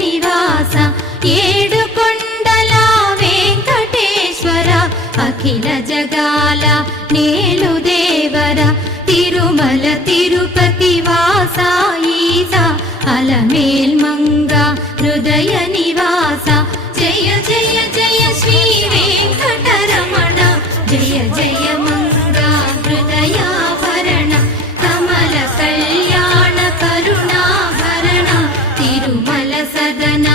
నివాస ఏడుకొండల వెంకటేశ్వర అఖిల జగాల నేలు దేవర తిరుమల తిరుపతి వాస ఈస అలమేల్మంగ హృదయ నివాస జయ జయ జయ శ్రీ వెంకటరమణ జయ జయ మంగ హృదయాభరణ కమల కళ్యాణ కరుణాభరణ తిరుమల సదన